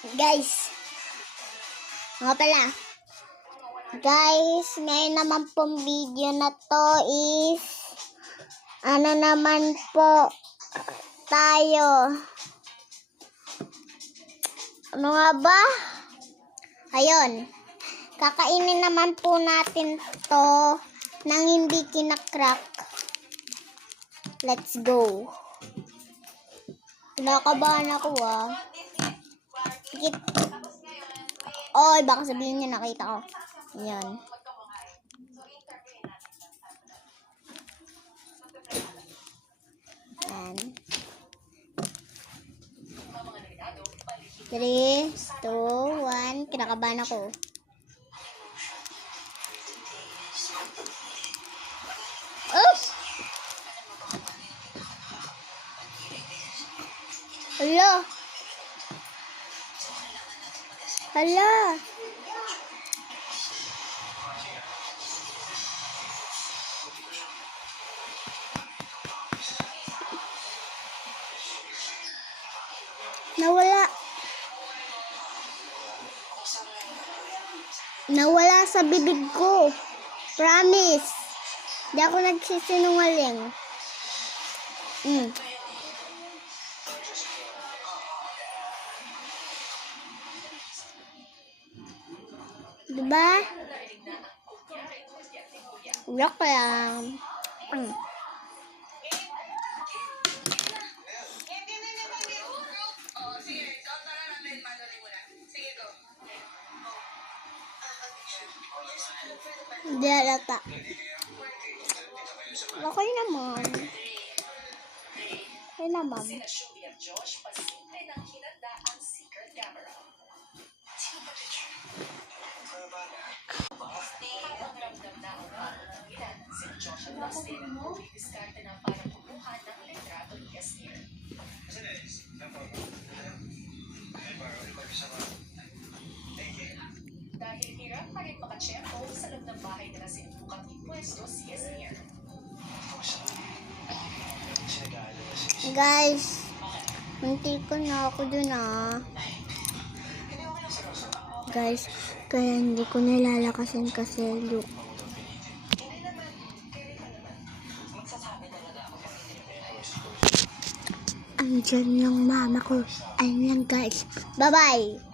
Guys, nga pala. Guys, ngayon naman pong video na to is ano naman po tayo. Ano nga ba? Ayun. Kakainin naman po natin to nang hindi kinakrak. Let's go. Kinakabahan ako Pikit. Oy, baka sabihin niya nakita ko. Yan. Yan. 3, 2, 1. Kinakabahan ako. Oops! Hala! Hala! Nawala sa bibig ko. Promise. Di ako nagsisinungaling. Diba? Look lang. Hindi halata. Okay naman. Okay naman. Dahil hirap pa rin makachempo sa loob ng bahay nila sinubukang ipwesto si Yasir. Guys, munti ko na ako dun Guys, kaya hindi ko nilalakasin kasi look. Andyan yung mama ko. Ayun lang guys. Bye-bye!